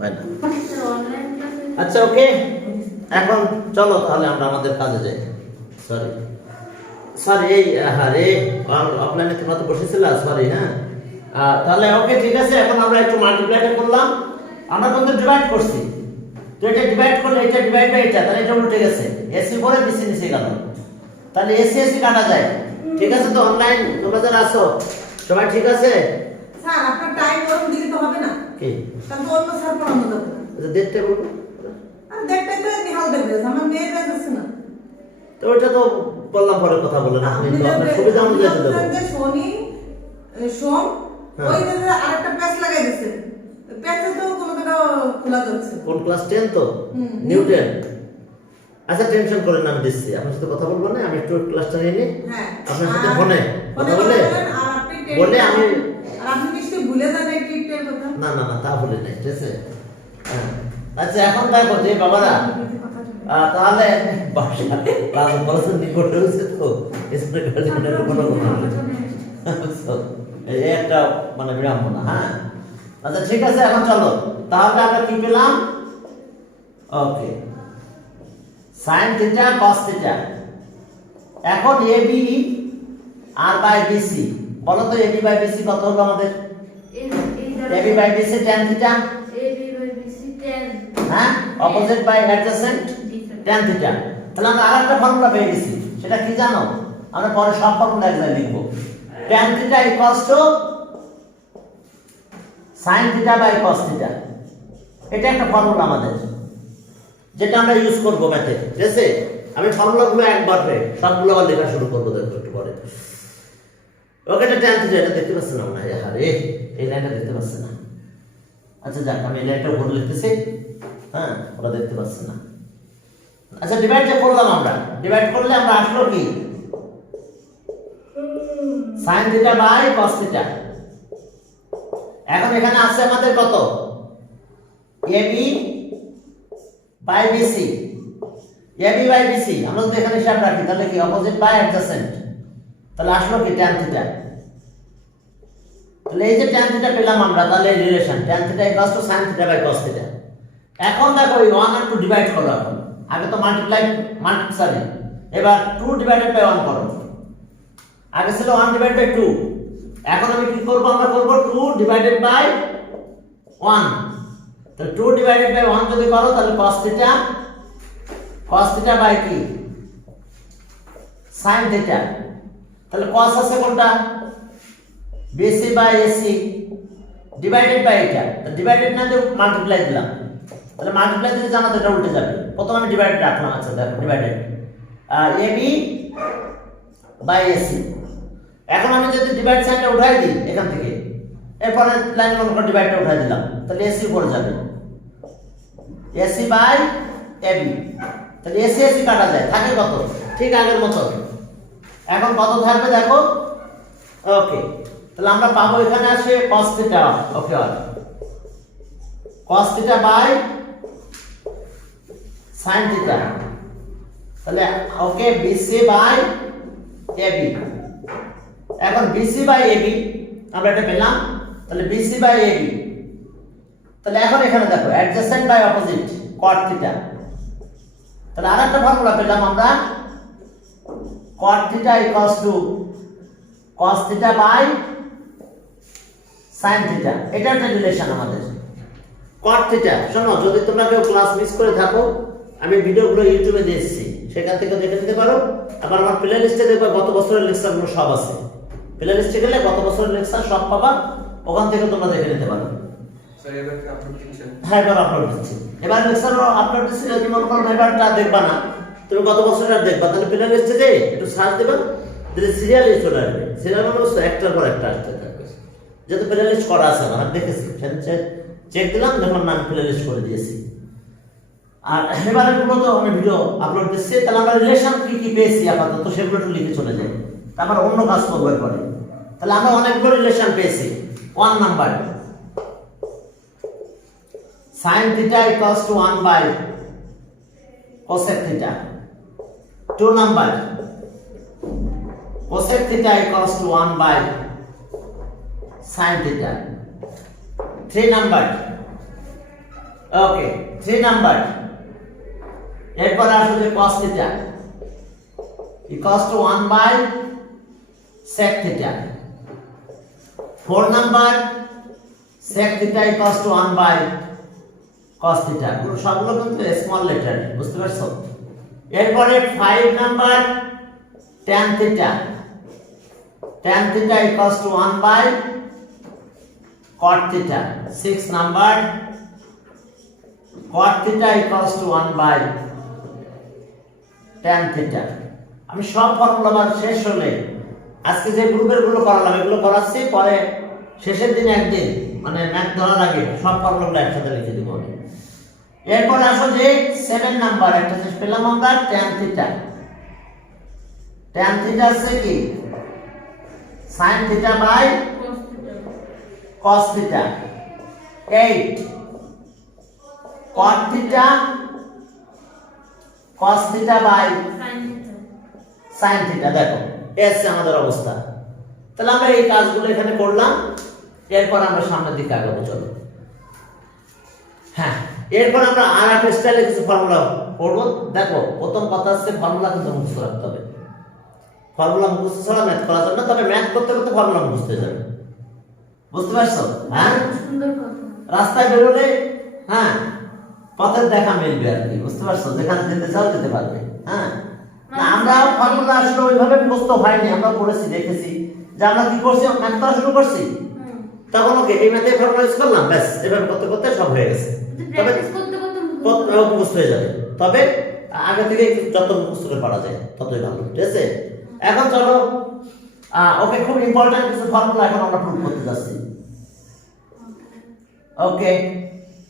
হয় না। আচ্ছা ওকে, এখন চলো তাহলে আমরা আমাদের কাজে যাই। সরি এই আরে অফলাইনে তোমরা তো বসেছিল, সরি। হ্যাঁ তাহলে ওকে ঠিক আছে, এখন আমরা একটু মাল্টিপ্লাইটা করলাম, আমরা কিন্তু ডিভাইড করছি। তো এটা ডিভাইড করলে এটা ডিভাইড বাই এটা, তাহলে এটা উল্টে গেছে, এসি পরে বিসি নিচে গেল, তাহলে এসি এসি কাটা যায়। ঠিক আছে তো অনলাইন তোমরা যারা আছো সবাই ঠিক আছে? স্যার আপনার টাইম ওরকম দিলে তো হবে না, কি তাহলে তো অন্য স্যার পড়ানো যাবে না। আচ্ছা দেখতে বলবো, আর দেখতে তো নিহাল দেখবে, আমার মেয়ের যাচ্ছে না। তো ওইটা তো বললাম পরে কথা বলেন, আপনি তো আপনার সুবিধা অনুযায়ী দেবো। শনি সোম হ্যাঁ। ওই যে আরেকটা প্যাচ লাগাই দিছে, প্যাচে তো কোনো জায়গা খোলা যাচ্ছে। কোন ক্লাস 10 তো নিউটন। আচ্ছা টেনশন করেন না, আমি দিচ্ছি, আপনার সাথে কথা বলবো না, আমি একটু ক্লাসটা নিয়ে নিই। হ্যাঁ আপনার সাথে ফোনে কথা বলে আমি আর আপনি নিশ্চয়ই ভুলে যান এই ট্রিটের কথা। না না না তা বলে নাই, ঠিক আছে। হ্যাঁ আচ্ছা এখন দেখো যে বাবারা তাহলে বাসা ক্লাস বলছেন নিকটে হয়েছে তো স্কুলের গার্জেনের কোনো এই একটা মানে বিড়ম্বনা। হ্যাঁ আচ্ছা ঠিক আছে, এখন চলো তাহলে আমরা কি পেলাম? ওকে sin থিটা cos থিটা। এখন AB আর বাই BC, বলো তো AB বাই BC কত হলো আমাদের? AB by BC tan theta, হ্যাঁ opposite by adjacent tan theta. তাহলে আমরা আরেকটা ফর্মুলা পেয়ে গেছি, সেটা কি জানো? আমরা পরে সব ফর্মুলা এক জায়গায় লিখব। tan theta equals to sin theta by cos theta. এটা একটা ফর্মুলা আমাদের, যেটা আমরা ইউজ করব ম্যাথে, ঠিক আছে? আমি ফর্মুলাগুলো একবার সবগুলো আবার লেখা শুরু করব, দেখো একটু পরে। ওকে এটা tan থিটা, এটা দেখতে পাচ্ছেন না মনে হয়? আরে এই লাইনটা দেখতে পাচ্ছেন না? আচ্ছা যাক, আমি এই লাইনটা উপরে লিখতেছি। হ্যাঁ ওরা দেখতে পাচ্ছেন না। আচ্ছা ডিভাইড যে করলাম আমরা, ডিভাইড করলে আমরা আসলো কি? sin theta by cos theta. এখন এখানে আছে আমাদের কত? AB by BC। AB by BC আমরা যদি এখানে হিসাব রাখি তাহলে কি অপোজিট বাই অ্যাডজেসেন্ট, তাহলে আসলো কি tan থিটা। তাহলে এই যে tan থিটা পেলাম আমরা, তাহলে এই relation tan theta equals to sin theta by cos theta. এখন দেখো এই 1 আর 2 ডিভাইড করো। এখন আগে তো সরি এবার 2 ডিভাইডেড বাই 1 করো। আগে ছিল 1 ডিভাইডেড বাই 2, এখন আমি কি করব? আমরা করব 2 ডিভাইডেড বাই 1। তাহলে 2 ডিভাইডেড বাই 1 যদি করো তাহলে cos থিটা বাই কি sin থিটা। তাহলে cos আছে কোনটা? BC বাই AC ডিভাইডেড বাই এটা, ডিভাইডেড না দিয়ে মাল্টিপ্লাই দিলাম, তাহলে মাল্টিপ্লাই দিলে জানা তো এটা উল্টে যাবে। প্রথমে আমি ডিভাইডেড রাখলাম। আচ্ছা দেখো ডিভাইডেড AB বাই AC। এখন আমি যদি ডিভাইড সাইনটা উঠাই দিই এখান থেকে, এরপরে লাইন নম্বর ডিভাইডটা উঠাই দিলাম, তাহলে AC উপরে যাবে, AC বাই AB। তাহলে AC AC কাটা যায়, থাকে কত? ঠিক আগের মতো। এখন কত থাকবে দেখো? ওকে তাহলে আমরা পাবো এখানে আসে cos theta. Okay cos theta by sin theta. তাহলে ওকে BC বাই AB। এখন BC বাই AB আমরা এটা পেলাম, তাহলে BC বাই AB। তাহলে এখন এখানে দেখো adjacent by opposite cot theta. তাহলে আরেকটা ফর্মুলা পেলাম আমরা, cot theta equals to cos theta by sin theta. এটা একটা রিলেশন আমাদের। cot থিটা শোনো, যদি তোমরা কেউ ক্লাস মিস করে থাকো, আমি ভিডিওগুলো ইউটিউবে দিয়েছি, সেখান থেকে দেখে নিতে পারো। আবার আমার প্লে লিস্টে দেখবে গত বছরের লেকচারগুলো সব আছে। প্লে লিস্টে গেলে গত বছরের লেকচার সব পাবা, ওখান থেকে তোমরা দেখে নিতে পারো। স্যার এবার কি আপলোড দিচ্ছেন? হ্যাঁ এবার আপলোড দিচ্ছি। এবার লেকচার আপলোড দিচ্ছি, যদি মনে করো এবারটা দেখবা না, তুমি গত বছরটা দেখবা, তাহলে প্লে লিস্টে যেয়ে একটু সার্চ দেবা, দিলে সিরিয়াল লিস্ট চলে আসবে। সিরিয়াল মানে একটার পর একটা আসতে থাকবে, যেহেতু প্লে লিস্ট করা আছে আমার দেখেছি, চেক দিলাম, যখন আমি প্লে লিস্ট করে দিয়েছি। আর এবারে মূলত আমি ভিডিও আপলোড দিচ্ছি, তাহলে আমরা রিলেশন কি কি পেয়েছি আপাতত সেগুলো একটু লিখে চলে যাই, তারপর অন্য কাজ করবো এরপরে। তাহলে আমরা অনেকগুলো রিলেশন পেয়েছি। 1 number sin theta equals to 1 by cosec theta. 2 number cosec theta equals to 1 by sin theta. 3 number okay 3 number এরপর আসো যে cos থিটা equals to 1 by sec theta 4 number sec theta equals to 1 by cos theta পুরো সবগুলো কিন্তু small letter বুঝতে পারছো এরপরে 5 number tan theta equals to 1 by cot theta 6 number cot theta equals to 1 by tan theta আমি সব formula বার শেষ হলে আজকে যে গ্রুপের গুলো করালাম এগুলো করাচ্ছি পরে শেষের দিন একদিন মানে ম্যাথ ধরার আগে সব ফর্মুলাগুলো একসাথে লিখে দিব আমি এরপর আসো যে 7 নাম্বার একটা শেষ পেলাম আমরা tan theta আছে কি sin theta by cos theta 8 cot theta cos theta by sin theta দেখো এসে আমাদের অবস্থা তাহলে আমরা এই কাজগুলো এখানে করলাম এরপর আমরা সামনের দিকে আগাবো চলো হ্যাঁ এরপর আমরা আর একটা স্টাইলে কিছু ফর্মুলা করব দেখো প্রথম কথা হচ্ছে ফর্মুলা কিন্তু মুখস্থ রাখতে হবে ফর্মুলা মুখস্থ ছাড়া ম্যাথ করা যাবে না তবে ম্যাথ করতে করতে ফর্মুলা মুখস্থ হয়ে যাবে বুঝতে পারছো হ্যাঁ সুন্দর কথা রাস্তায় বেরোলে হ্যাঁ পথের দেখা মিলবে আর কি বুঝতে পারছো যেখানে যেতে চাও যেতে পারবে হ্যাঁ না আমরা ফর্মুলা আসলে ওইভাবে মুখস্থ হয়নি আমরা পড়েছি দেখেছি যে আমরা কি করছি ম্যাথ করা শুরু করছি তখন ওকে এই ম্যাথে ফর্মুলা ইউজ করলাম ব্যাস এভাবে করতে করতে সব হয়ে গেছে তবে প্র্যাকটিস করতে করতে মুখস্থ হয়ে যাবে তবে আগে থেকে যত মুখস্থ করে পড়া যায় ততই ভালো ঠিক আছে এখন চলো ওকে খুব ইম্পর্টেন্ট কিছু ফর্মুলা এখন আমরা প্রুভ করতে যাচ্ছি ওকে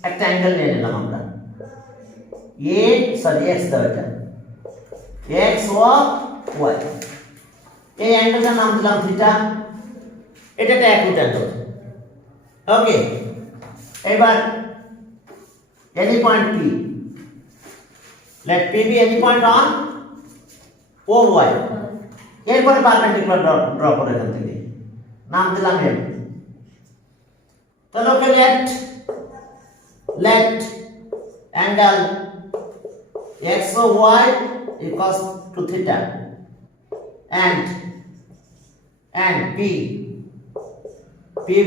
একটা অ্যাঙ্গেল নিয়ে নিলাম আমরা x দাও এটা x ও y এই অ্যাঙ্গেলটার নাম দিলাম থিটা এটা একটা অ্যাকুট অ্যাঙ্গেল ওকে এবার any point P let P be any point on OY এরপরে পারপেন্ডিকুলার ড্র করে এখান থেকে নাম দিলাম M তাহলে ওকে let angle XOY equals to theta and P be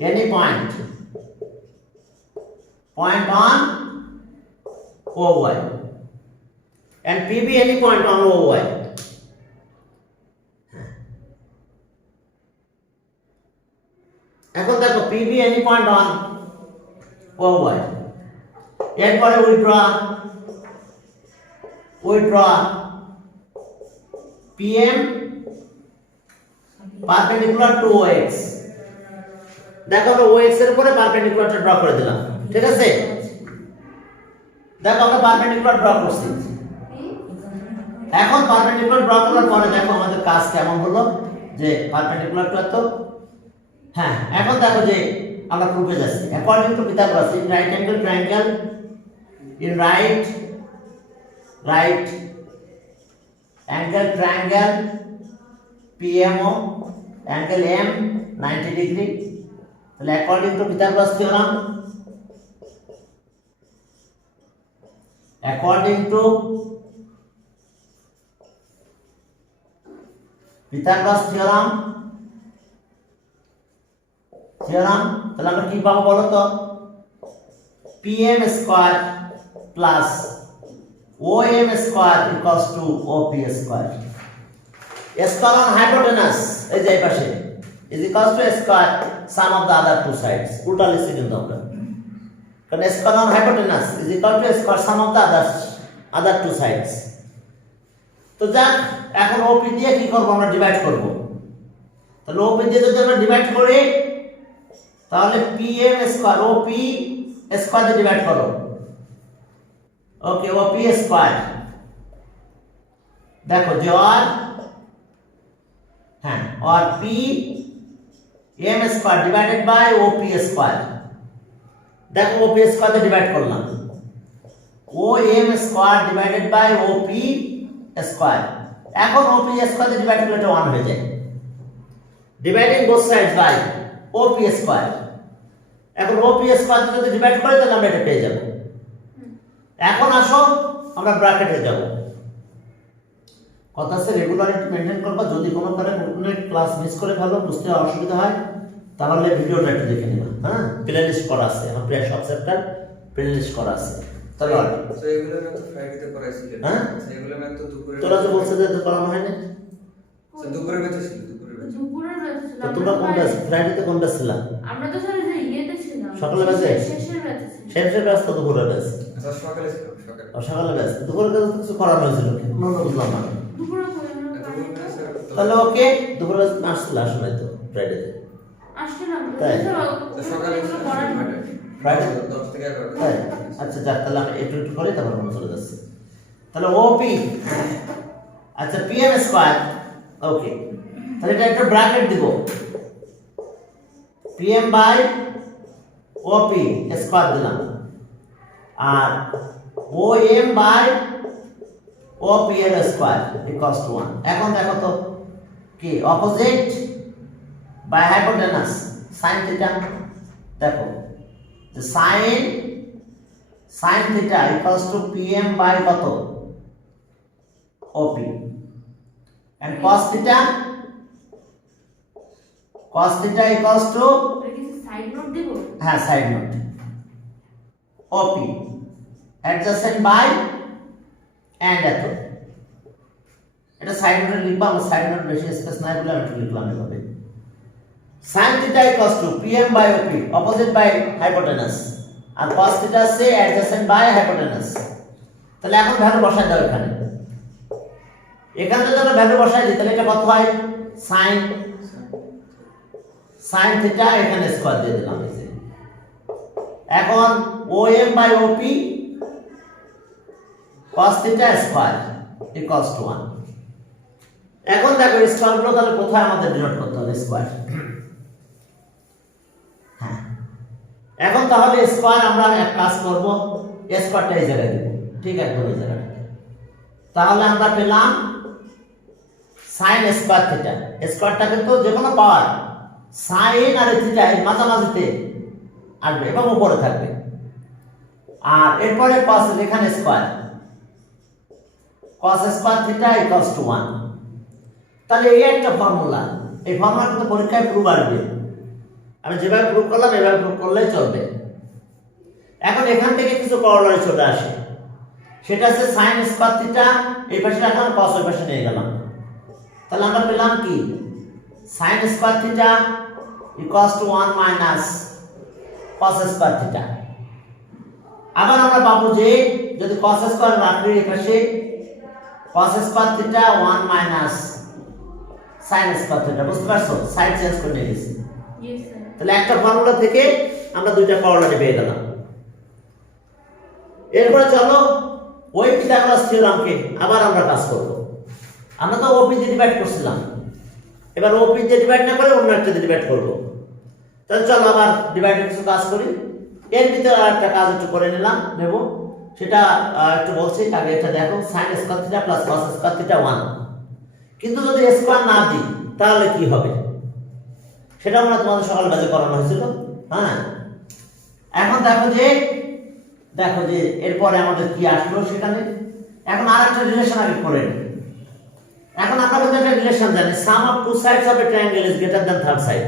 any point on OY and P be any point on OY এখন দেখো P be any point on OY এরপরে we draw PM perpendicular to OX দেখো আমরা OX এর উপরে পারপেন্ডিকুলারটা draw করে দিলাম ঠিক আছে দেখো আমরা পারপেন্ডিকুলার ড্র করছি এখন পারপেন্ডিকুলার ড্র করার পরে দেখো আমাদের কাজ কেমন হলো যে পারপেন্ডিকুলারটা তো হ্যাঁ এখন দেখো যে আমরা প্রুফে যাচ্ছি according to Pythagoras in right angle triangle in right angle triangle PMO angle M 90 degree তাহলে according to Pythagoras theorem তাহলে আমরা কি পাবো বলো তো PM square plus OM square equals to OP square square on hypotenuse এই যে এই পাশে is equals to square sum of the other two sides উল্টা লিখছি কিন্তু আমরা কারণ square on hypotenuse is equal to square sum of the other two sides তো যাক এখন OP দিয়ে কি করব আমরা ডিভাইড করব তাহলে OP দিয়ে যদি আমরা ডিভাইড করি তাহলে PM square OP square দিয়ে ডিভাইড করো ओके OP स्क्वायर देखो जो और P M square divided by OP square देखो OP स्क्वायर से डिवाइड करलाम OM square divided by OP square এখন OP স্কয়ার দিয়ে ডিভাইড করলে এটা 1 হয়ে যায় dividing both sides by OP square এখন OP স্কয়ার যদি ডিভাইড করে তাহলে আমরা এটা পেয়ে যাব। এখন আসো আমরা ব্র্যাকেটে যাব। কথা আছে রেগুলারিটি মেইনটেইন করবা, যদি কোনো কারণে ক্লাস মিস করে ফেলো, বুঝতে অসুবিধা হয়, তাহলে ভিডিওটা একটু দেখে নিবা। হ্যাঁ, প্লেলিস্ট করা আছে, আমার প্রায় সব চ্যাপ্টার প্লেলিস্ট করা আছে। তাহলে তো এগুলো আমি তো ফ্রাইডেতে করাইছিলাম। হ্যাঁ? এগুলো আমি তো দুপুরে তোরা যে বলছে যে করানো হয় না, দুপুরে বেঁচে ছিল, দুপুরে বেঁচে। দুপুরের ব্যাচ ছিল। তো তোমরা কোনটা ফ্রাইডেতে কোনটা ছিল? আমরা তো স্যার যে ইয়েতে ছিলাম। সকালে ব্যাচে? শেষের ব্যাচে ছিলাম। শেষের ব্যাচ তো দুপুরের ব্যাচ। আচ্ছা সকালে ছিল, সকালে। আর সকালে ব্যাচ দুপুরের ব্যাচ তো কিছু করানো হয়েছিল কি? মনে বুঝলাম না। দুপুরে করে আমরা দুপুরে বেঁচে তাহলে ওকে দুপুরের ব্যাচ আসছিল আসলে তো ফ্রাইডেতে। আসছিলাম। তাই? তো সকালে ছিল ফ্রাইডে 10 থেকে 11। তাই? আচ্ছা যাক, তাহলে আমি একটু একটু করে তারপর আমরা চলে যাচ্ছি। তাহলে ওপি, আচ্ছা পিএম স্কয়ার, ওকে, তাহলে এটা একটা ব্র্যাকেট দিব, পিএম বাই ওপি স্কয়ার দিলাম, আর ওএম বাই ওপি এর স্কয়ার ইকুয়ালস টু 1। এখন দেখো তো কি opposite by hypotenuse sin theta, দেখো যে sin theta equals to pm by কত op, and cos theta equals to এটা কি সাইড নোট দেব? হ্যাঁ side note op adjacent by and এত, এটা সাইড নোটে লিখবা, আমরা সাইড নোট বেশি স্পেস নাই বলে আমি একটু লিখলাম এভাবে। sin theta equals to pm by op, opposite by hypotenuse, R cos theta say adjacent by hypotenuse। তাহলে এখন ভ্যালু বসাই দাও এখানে, এখানে যদি আমরা ভ্যালু বসাই দিই তাহলে এটা কত হয় sin theta, এখানে স্কয়ার দিয়ে দিলাম এই যে। এখন om by op cos theta square equals to 1। এখন দেখো স্কয়ারগুলো তাহলে কোথায় আমাদের ডিনোট করতে হবে, স্কয়ার। হ্যাঁ, এখন তাহলে স্কয়ার আমরা এক কাজ করব, স্কয়ারটা এই জায়গায় দেব, ঠিক একদম এই জায়গায়। তাহলে আমরা পেলাম sin স্কয়ার থিটা, স্কয়ারটা কিন্তু যে কোনো পাওয়ার sin আর থিটা এর মাঝামাঝিতে আসবে এবং উপরে থাকবে, আর এরপরে cos এখানে square, cos square theta equals to 1। তাহলে এই একটা ফর্মুলা, এই ফর্মুলাটা তো পরীক্ষায় প্রুফ আসবে, আমি যেভাবে প্রুফ করলাম এভাবে প্রুফ করলেই চলবে। এখন এখান থেকে কিছু করলারে চলে আসে, সেটা হচ্ছে sin স্কয়ার থিটা এই পাশে রাখলাম, cos ওই পাশে নিয়ে গেলাম, তাহলে আমরা পেলাম কি sin square theta equals to 1 minus cos square theta. আবার আমরা পাবো যে যদি cos স্কয়ার রাখি এই পাশে, cos square theta 1 minus sin square theta, বুঝতে পারছো? সাইড চেঞ্জ করে নিয়েছি। Yes sir. তাহলে একটা ফর্মুলা থেকে আমরা দুইটা করলারে পেয়ে গেলাম। এরপরে চলো ওই পিথাগোরাস থিওরামকে আবার আমরা কাজ করব। আমরা তো ওপি দিয়ে ডিভাইড করছিলাম, এবার ওপি দিয়ে ডিভাইড না করে অন্য একটা দিয়ে ডিভাইড করব। তাহলে চলো আবার ডিভাইডের কিছু কাজ করি। এর ভিতরে আর একটা কাজ একটু করে নেব, সেটা একটু বলছি, আগে এটা দেখো sin square theta plus cos square theta 1, কিন্তু যদি স্কয়ার না দিই তাহলে কি হবে সেটা আমরা তোমাদের সকাল বাজে করানো হয়েছিল। হ্যাঁ, এখন দেখো যে এরপরে আমাদের কি আসলো সেখানে। এখন আরেকটা রিলেশন আগে করে নিই। এখন আমরা কিন্তু একটা রিলেশন জানি, sum of two sides of a triangle is greater than third side.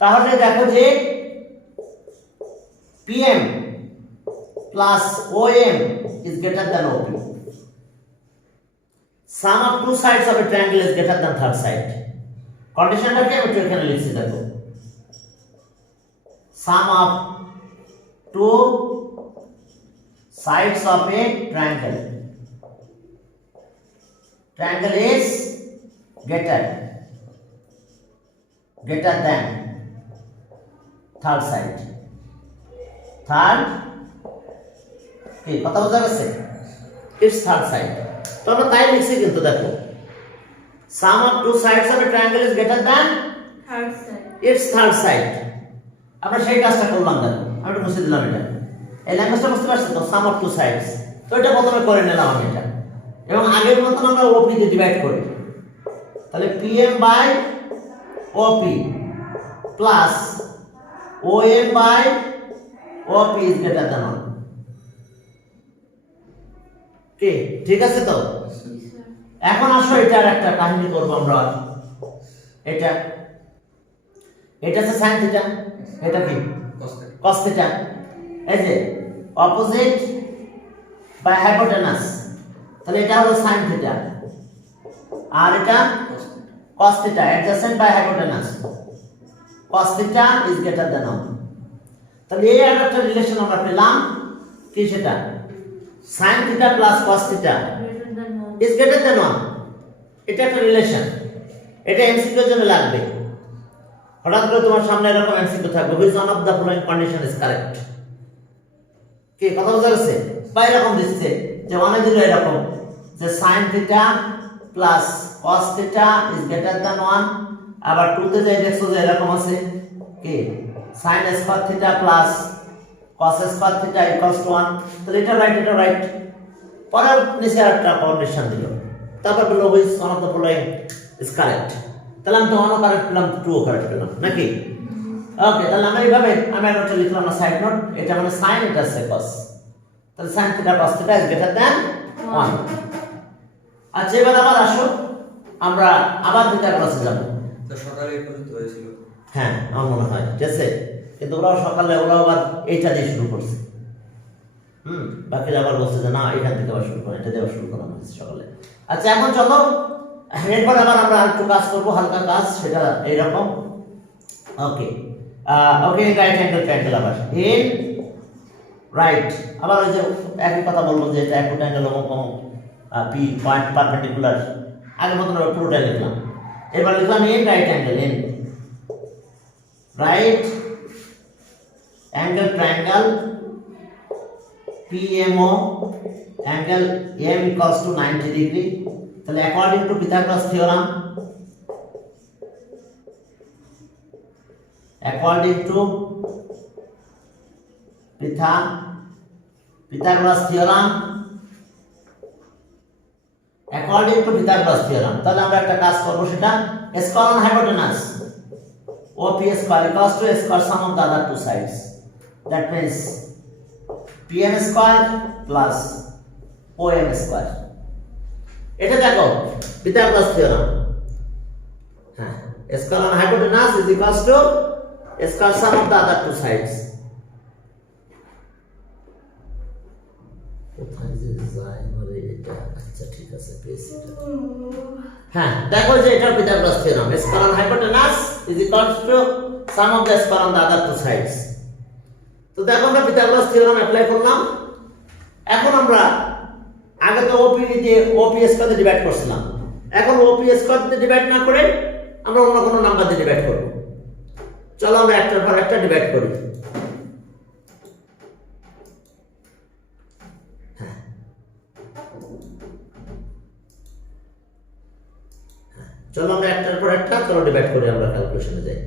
তাহলে দেখো যে PM plus OM is greater than OP. Sum of two sides of a triangle is greater than third side. কন্ডিশনটা কি আমি এখানে লিখছি দেখো, sum of two sides of a triangle is greater than third side. Third কি কথা বোঝা গেছে? It's third side. তো আমরা তাই লিখছি, কিন্তু দেখো sum of two sides of a triangle is greater than third side, it's third side. আমরা সেই কাজটা করলাম, দেখো আমি একটু মুছে দিলাম এটা, এই ল্যাঙ্গুয়েজটা বুঝতে পারছো তো, সাম অফ টু সাইডস। তো এটা প্রথমে করে নিলাম আমি এটা, এবং আগের মতন আমরা ওপি দিয়ে ডিভাইড করি। তাহলে PM by OP plus OM by OP is greater than 1 কি ঠিক আছে তো এখন আসো এটার একটা কাহিনী করব আমরা এটা হচ্ছে sin থিটা এটা কি cos থিটা এই যে অপোজিট বাই হাইপোটেনাস তাহলে এটা হলো sin থিটা আর এটা cos theta adjacent by hypotenuse cos theta is greater than 1 তাহলে এই একটা রিলেশন আমরা পেলাম কি সেটা sin theta plus cos theta greater than 1 is greater than 1 এটা একটা রিলেশন এটা এমসিকিউ এর জন্য লাগবে হঠাৎ করে তোমার সামনে এরকম এমসিকিউ থাকবে which one of the following condition is correct কি কথা বোঝা গেছে বা এরকম দিচ্ছে যে ওয়ানে দিল এরকম যে sin theta plus cos theta is greater than 1 আবার 2 তে যাই দেখছো যে এরকম আছে কি sin square theta plus cos square theta equals to 1 তাহলে এটা রাইট পরে নিচে একটা কন্ডিশন দিল তারপর বললো which one of the following is correct তাহলে আমি তো 1 কারেক্ট পেলাম 2 কারেক্ট পেলাম নাকি ওকে তাহলে আমরা এইভাবে আমি একটা লিখলাম না সাইড নোট এটা মানে sin এটা আছে cos তাহলে sin theta cos theta is greater than 1 আচ্ছা এবার আবার আসো আমরা আবার দুটা ক্লাসে যাব তো সকালে এই পর্যন্ত হয়েছিল হ্যাঁ আমার মনে হয় ঠিক আছে কিন্তু ওরাও সকালে ওরাও আবার এইটা দিয়ে শুরু করছে বাকিরা আবার বলছে যে না এখান থেকে আবার শুরু করো এটা দিয়ে আবার শুরু করা হয়েছে সকালে আচ্ছা এখন চলো এরপর আবার আমরা একটু কাজ করব হালকা কাজ সেটা এইরকম ওকে ওকে রাইট অ্যাঙ্গেল ট্রায়াঙ্গেল আবার ইন রাইট আবার ওই যে একই কথা বলবো যে এটা অ্যাকুট অ্যাঙ্গেল অমুক পি পয়েন্ট পারপেন্ডিকুলার আগের মতন পুরোটা লিখলাম এবার লিখলাম in right angle in right angle triangle PMO angle M equals to 90 degree তাহলে according to Pythagoras theorem according to Pythagoras theorem তাহলে আমরা একটা কাজ করব সেটা square on hypotenuse OP square equals to square sum of the other two sides that means PM square plus OM square এটা দেখো Pythagoras theorem হ্যাঁ square on hypotenuse is equals to square sum of the other two sides কোথায় যে যায় মানে এটা আচ্ছা ঠিক আছে পেয়েছি হ্যাঁ দেখো যে এটা Pythagoras theorem square on hypotenuse is equals to sum of the square on the other two sides তো দেখো আমরা Pythagoras theorem অ্যাপ্লাই করলাম এখন আমরা আগে তো OP দিয়ে OP স্কয়ার দিয়ে ডিভাইড করছিলাম এখন OP স্কয়ার দিয়ে ডিভাইড না করে আমরা অন্য কোনো নাম্বার দিয়ে ডিভাইড করব চলো আমরা একটার পর একটা ডিভাইড করি চলো আমরা একটার পর একটা চলো ডিভাইড করি আমরা ক্যালকুলেশনে যাই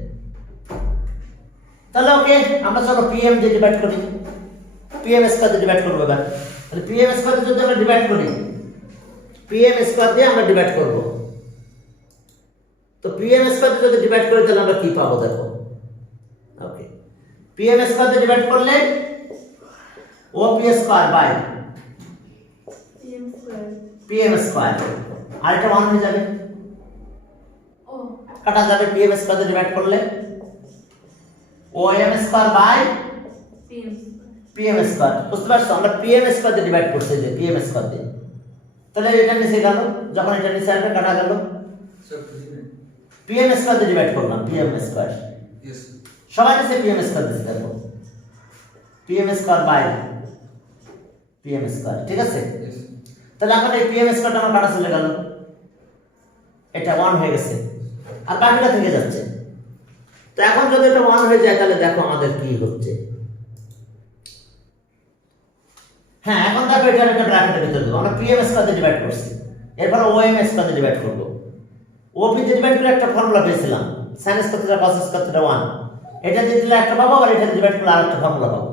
তাহলে ওকে আমরা চলো PM দিয়ে ডিভাইড করি PM স্কয়ার দিয়ে ডিভাইড করব এবার তাহলে PM স্কয়ার দিয়ে যদি আমরা ডিভাইড করি PM স্কয়ার দিয়ে আমরা ডিভাইড করব তো PM স্কয়ার দিয়ে যদি ডিভাইড করি তাহলে আমরা কি পাবো দেখো ওকে PM স্কয়ার দিয়ে ডিভাইড করলে OP square by PM square আর এটা 1 হয়ে যাবে ও কাটা যাবে PM স্কয়ার দিয়ে ডিভাইড করলে OM square by PM square বুঝতে পারছো আমরা PM স্কয়ার দিয়ে ডিভাইড করছি যে PM স্কয়ার দিয়ে তাহলে এটা নিচে গেল যখন এটা নিচে আসবে কাটা গেল সব বুঝি না PM স্কয়ার দিয়ে ডিভাইড করলাম PM স্কয়ার ইয়েস সবাই নিচে PM স্কয়ার দিতে দেখো PM square by PM square ঠিক আছে ইয়েস তাহলে এখন এই PM স্কয়ারটা আমার কাটা চলে গেল এটা 1 হয়ে গেছে আর বাকিটা থেকে যাচ্ছে তো এখন যদি এটা 1 হয়ে যায় তাহলে দেখো আমাদের কি হচ্ছে হ্যাঁ এখন দেখো এটা একটা ব্র্যাকেটের ভিতর দেব আমরা PM স্কয়ার দিয়ে ডিভাইড করছি এরপর OM স্কয়ার দিয়ে ডিভাইড করব OP দিয়ে ডিভাইড করে একটা ফর্মুলা পেয়েছিলাম sin square theta cos square theta 1 এটা দিয়ে দিলে একটা পাবো আর এটা দিয়ে ডিভাইড করলে আরেকটা ফর্মুলা পাবো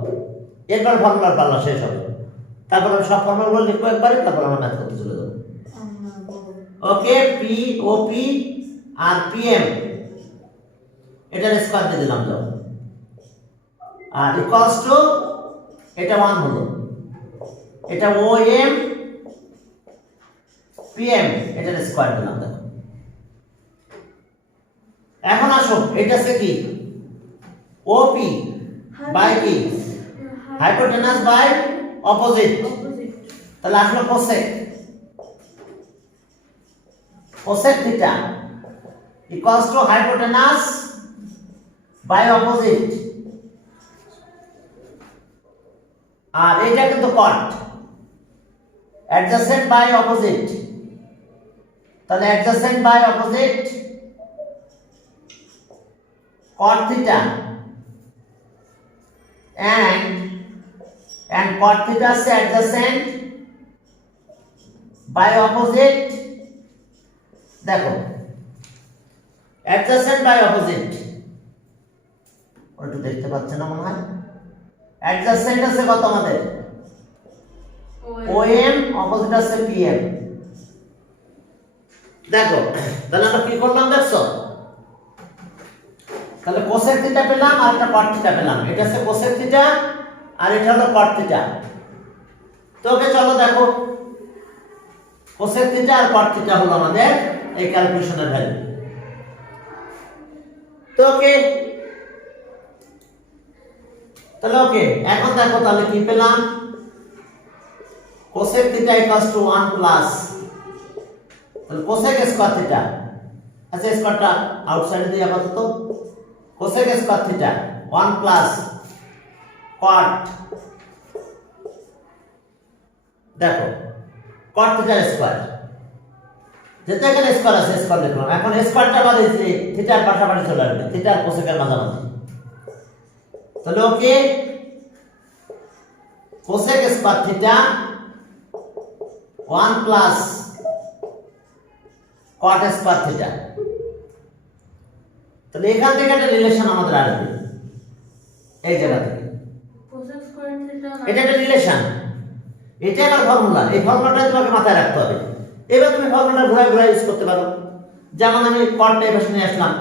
এরপর ফর্মুলার পাল্লা শেষ হবে তারপর আমি সব ফর্মুলাগুলো লিখবো একবারে তারপর আমরা ম্যাথ করতে চলে যাব ওকে POP আর PM এটার স্কয়ার দিয়ে দিলাম যাও আর ইকুয়ালস টু এটা 1 হলো, এটা OM PM এটার স্কয়ার দিলাম। দেখো এখন আসো এটা সে কি OP বাই কি হাইপোটেনাস বাই অপোজিট, অপোজিট। তাহলে আসলো cosec, cosec theta equals to hypotenuse by opposite, আর এটা কিন্তু কট অ্যাডজাসেন্ট বাই অপোজিট, তাহলে adjacent by opposite cot theta and cot theta से adjacent by opposite, देखो adjacent by opposite और तो देखते पाচ্ছেন না মনে হয় adjacent আছে কত আমাদের OM opposite আছে PM। দেখো তাহলে আমরা কি করলাম দেখছো, তাহলে কোসেক থিটা পেলাম আর একটা কট থিটা পেলাম, এটা হচ্ছে কোসেক থিটা আর এটা হলো কট থিটা। তো ওকে চলো দেখো কোসেক থিটা আর কট থিটা হলো আমাদের এই ক্যালকুলেশনের ভ্যালু। তো ওকে তাহলে ওকে এখন দেখো তাহলে কি পেলাম, cosec theta equals to 1 plus তাহলে কোসেক স্কয়ার থিটা, আচ্ছা স্কয়ারটা আউটসাইডে দিয়ে আপাতত কোসেক স্কয়ার থিটা 1 প্লাস কট, দেখো কট থিটার স্কয়ার, যেটা এখানে স্কয়ার আছে স্কয়ার লিখলাম, এখন স্কয়ারটা বাদে যে থিটার পাশাপাশি চলে আসবে, থিটার কোসেকের মাঝামাঝি, তাহলে okay cosec square theta 1 plus cot square theta, তাহলে এখান থেকে একটা রিলেশন আমাদের আসবে এই জায়গা থেকে, কোসেক স্কয়ার থিটা এটা একটা রিলেশন, এটা একটা ফর্মুলা, এই ফর্মুলাটা তোমাকে মাথায় রাখতে হবে। এবার তুমি ফর্মুলাটা ঘুরে ঘুরে ইউজ করতে পারো, যেমন আমি কটটা এই পাশে নিয়ে আসলাম,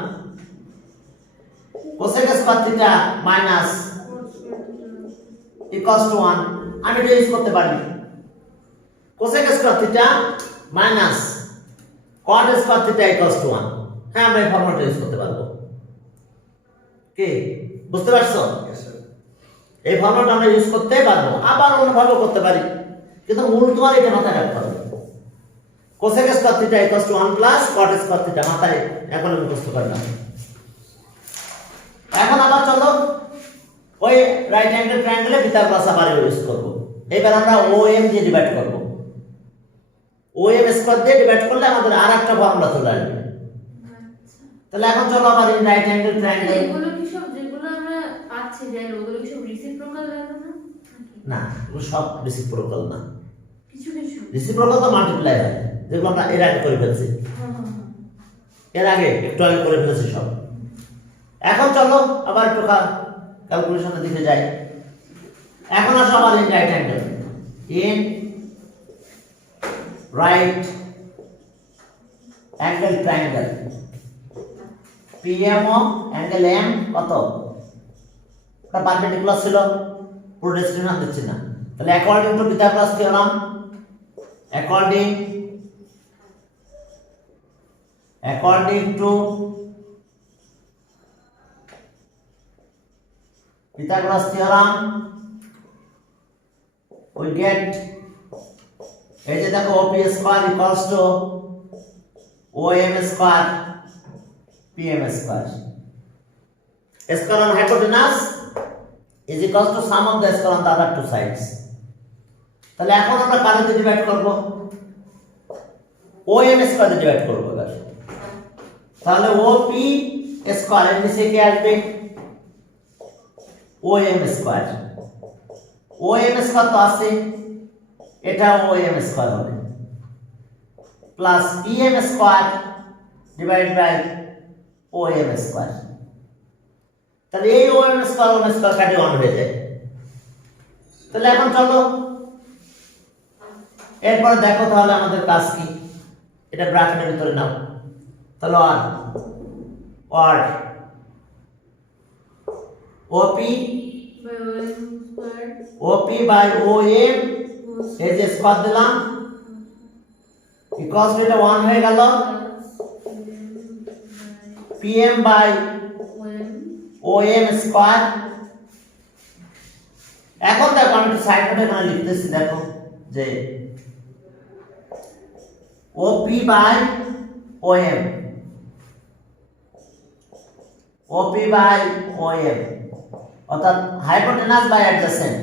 cosec square theta minus equals to 1, আমি এটা ইউজ করতে পারি cosec square theta minus cot square theta equals to 1, হ্যাঁ আমরা এই ফর্মুলাটা ইউজ করতে পারবো। কি বুঝতে পারছো, Yes, sir. এই ফর্মুলাটা আমরা ইউজ করতে পারবো, আবার অন্যভাবেও করতে পারি, কিন্তু মূল তোমার এটা মাথায় রাখতে হবে, cosec square theta equals to 1 plus cot square theta, মাথায় এখন মুখস্থ করলাম। এখন আবার চলো ওই রাইট অ্যাঙ্গেল ট্রায়াঙ্গেলে পিথাগোরাস আবার ইউজ করব। এবার আমরা OM দিয়ে ডিভাইড করব, OM স্কয়ার দিয়ে ডিভাইড করলে আমাদের আরেকটা ফর্মুলা চলে আসবে। তাহলে এখন চলো আবার এই রাইট অ্যাঙ্গেল ট্রায়াঙ্গেল, এগুলো কি সব যেগুলো আমরা পাচ্ছি ভ্যালু ওগুলো কি সব রেসিপ্রোকাল ভ্যালু না নাকি? না এগুলো সব রেসিপ্রোকাল না, কিছু কিছু রেসিপ্রোকাল তো মাল্টিপ্লাই হয়, যেগুলো আমরা এর আগে করে ফেলছি, হ্যাঁ হ্যাঁ এর আগে একটু আগে করে ফেলেছি সব। এখন চলো আবার একটু ক্যালকুলেশনের দিকে যাই। এখন আসো আবার in right angle, in right angle triangle PMO angle M কত, ওটা পারপেন্ডিকুলার ছিল, পুরো ডেসক্রিপশন দিচ্ছি না। তাহলে according to Pythagoras theorem, according to Pythagoras theorem we get এই যে দেখো OP square equals to OM square PM square, square on hypotenuse is equals to sum of the square on the other two sides। তাহলে এখন আমরা কার দিয়ে divide করব, OM square দিয়ে divide করব এবার, তাহলে OP স্কয়ার এর নিচে কি আসবে OM স্কয়ার, OM স্কয়ার তো আছে, এটা OM স্কয়ার হবে plus PM square divide by OM square, তাহলে এই OM স্কয়ার কাটে 1 হয়ে যায়। তাহলে এখন চলো এরপর দেখো তাহলে আমাদের কাজ কি, এটা ব্র্যাকেটের ভিতরে নাও, তাহলে OP OP by O M এই যে স্কোয়ার দিলাম ইকুয়ালস টু এটা 1 হয়ে গেল PM by O M square. এখন দেখো আমি একটু সাইড নোটে এখানে লিখতেছি, দেখো যে OP by O M, OP by O M অর্থাৎ hypotenuse by adjacent,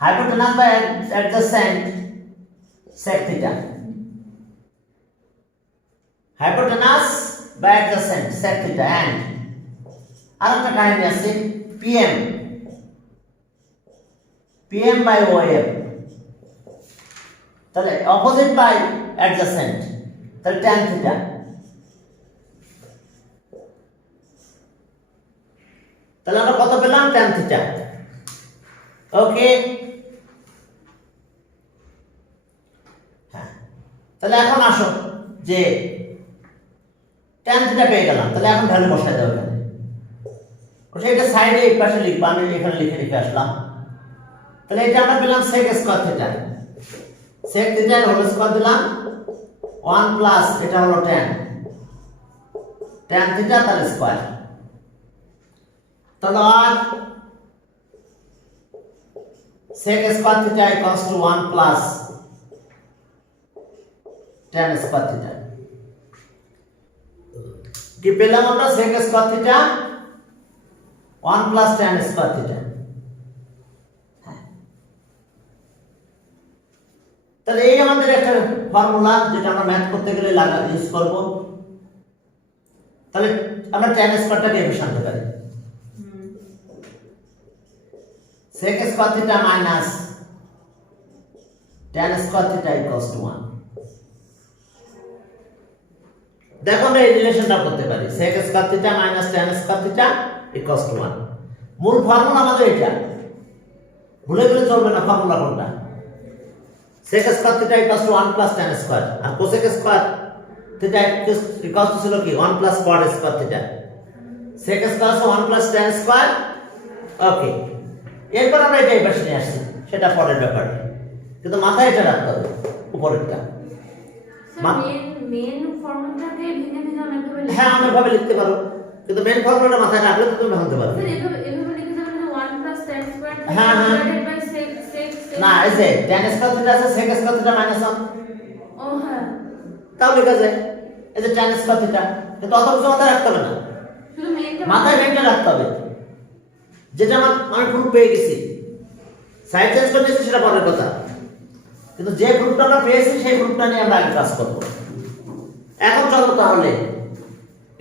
hypotenuse by adjacent sec theta, hypotenuse by adjacent sec theta and আরেকটা কাহিনী আছে pm, pm by om, তাহলে অপোজিট বাই অ্যাডজাসেন্ট, তাহলে tan theta, তাহলে আমরা কত পেলাম tan theta। ওকে, তাহলে এখন আসো যে tan থিটা পেয়ে গেলাম, তাহলে এখন ভ্যালু বসাই দাও এখানে, ওটা এটা সাইডে এই পাশে লিখবা, আমি এখানে লিখে লিখে আসলাম। তাহলে এটা আমরা পেলাম sec square theta, sec theta এর হোল স্কয়ার দিলাম 1 প্লাস এটা হলো tan থিটা তার স্কয়ার, তাহলে আর sec square theta equals to 1 plus tan square theta. কি পেলাম আমরা sec square theta 1 plus tan square theta. তাহলে এই আমাদের একটা ফর্মুলা যেটা আমরা ম্যাথ করতে গেলে ইউজ করব। তাহলে আমরা tan স্কয়ারটাকে এভাবে আনতে পারি sec square theta minus tan square theta equals to 1। দেখো আমরা এই রিলেশনটা করতে পারি sec square theta minus tan square theta equals to 1। মূল ফর্মুলা আমাদের এটা, ভুলে গেলে চলবে না ফর্মুলা কোনটা। sec square theta equals to 1 plus tan square, আর cosec square theta equals to ছিল কি 1 plus cot square theta, sec square সমান 1 প্লাস tan স্কয়ার। ওকে, এরপর আমরা এটা এই পাশে নিয়ে আসছি, সেটা পরের ব্যাপার, কিন্তু মাথায় এটা রাখতে হবে উপরেরটা। মেন ফর্মুলাটাকে ভেঙে ভেঙে অনেকভাবে হ্যাঁ অনেকভাবে লিখতে পারো, কিন্তু মেন ফর্মুলাটা মাথায় রাখলে তো তুমি ভাঙতে পারবে। স্যার এভাবে লিখে যাবেন 1 প্লাস tan স্কয়ার হ্যাঁ, হ্যাঁ। ডিভাইডেড বাই sec না এই যে tan স্কয়ার থিটা আছে sec স্কয়ার থিটা মাইনাস 1, ও হ্যাঁ, তাও লেখা যায় এই যে tan স্কয়ার থিটা, কিন্তু অত কিছু মাথায় রাখতে হবে না, শুধু মেনটা মাথায় মেনটা রাখতে হবে। যেটা আমি প্রুফ পেয়ে গেছি, সাইড চেঞ্জ করে দিয়েছি সেটা পরের কথা, কিন্তু যে প্রুফটা আমরা পেয়েছি সেই প্রুফটা নিয়ে আমরা আগে কাজ করব। এখন চলো তাহলে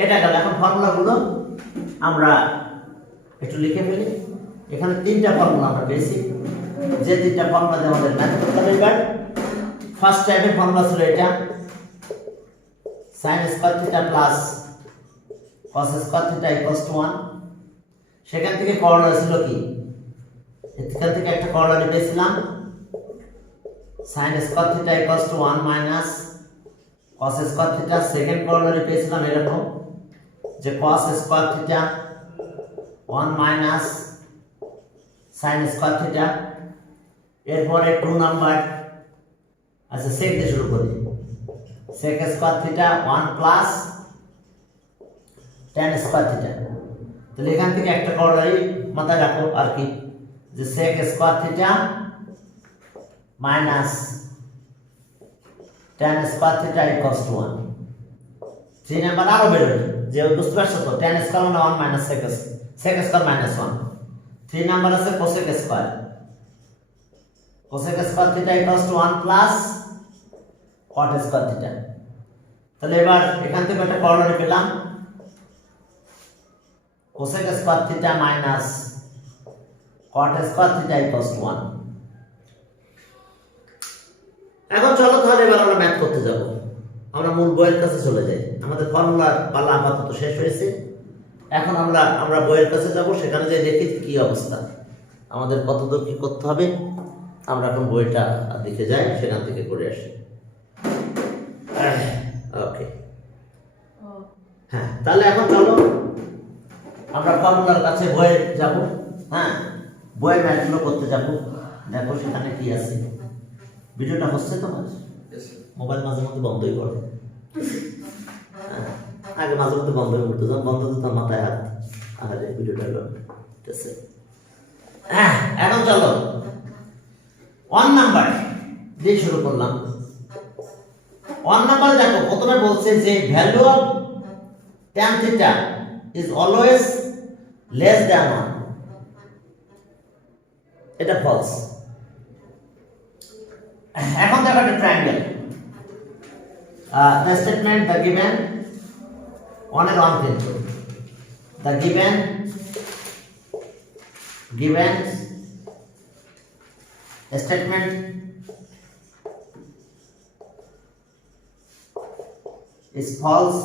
এটা গেল, এখন ফর্মুলাগুলো আমরা একটু লিখে ফেলি। এখানে তিনটা ফর্মুলা আমরা পেয়েছি, যে তিনটা ফর্মুলা দিয়ে আমাদের ম্যাথ করতে হবে। এবার ফার্স্ট টাইপের ফর্মুলা ছিল এটা sin square theta plus cos square theta equals to 1। সেখান থেকে করোলারি ছিল কি, এখান থেকে একটা করোলারি পেয়েছিলাম sin square theta equals to 1 minus cos square theta. Second corollary পেয়েছিলাম এরকম যে cos square theta 1 minus sin square theta. এরপরে 2 নাম্বার, আচ্ছা sec দিয়ে শুরু করি, sec square theta 1 plus tan square theta. তাহলে এখান থেকে একটা করোলারি মাথায় রাখো আর কি, যে sec square theta minus tan square theta equals to 1। 3 number আরো বেরোবে, যে বুঝতে পারছো তো, tan স্কয়ার মানে 1 minus sec square minus 1। 3 number আছে cosec square, cosec square theta equals to 1 plus cot square theta. তাহলে এবার এখান থেকে একটা করোলারি পেলাম cosec square theta minus cot square theta equals to 1। এখন চলো তাহলে এবার আমরা ম্যাথ করতে যাব, আমরা মূল বইয়ের কাছে চলে যাই। আমাদের ফর্মুলার পালা আপাতত শেষ হয়েছে, এখন আমরা বইয়ের কাছে যাব, সেখানে যাই দেখি কি অবস্থা, আমাদের কত দূর কি করতে হবে। আমরা এখন বইটা দেখে যাই, সেখান থেকে করে আসি। ওকে, হ্যাঁ তাহলে এখন চলো আমরা ফর্মুলার কাছে বইয়ে যাব। হ্যাঁ, বইয়ের ম্যাথগুলো করতে যাবো, দেখো সেখানে কি আছে। ভিডিওটা হচ্ছে তোমার? Yes, sir. মোবাইল মাঝে মধ্যে বন্ধই করে। হ্যাঁ, আগে মাঝে মধ্যে বন্ধ হয়ে পড়তো, যখন বন্ধ হতো তখন মাথায় হাত, আরে ভিডিওটা হলো। ঠিক আছে, হ্যাঁ এখন চলো 1 নাম্বার দিয়ে শুরু করলাম। 1 নাম্বার দেখো প্রথমে বলছে যে value of tan theta is always less than 1, এটা ফলস। এখন দেখো একটা triangle, the statement the given 1 এর 1 কিন্তু the given statement is false.